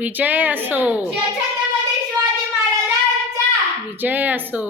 विजय असो. विजय असो.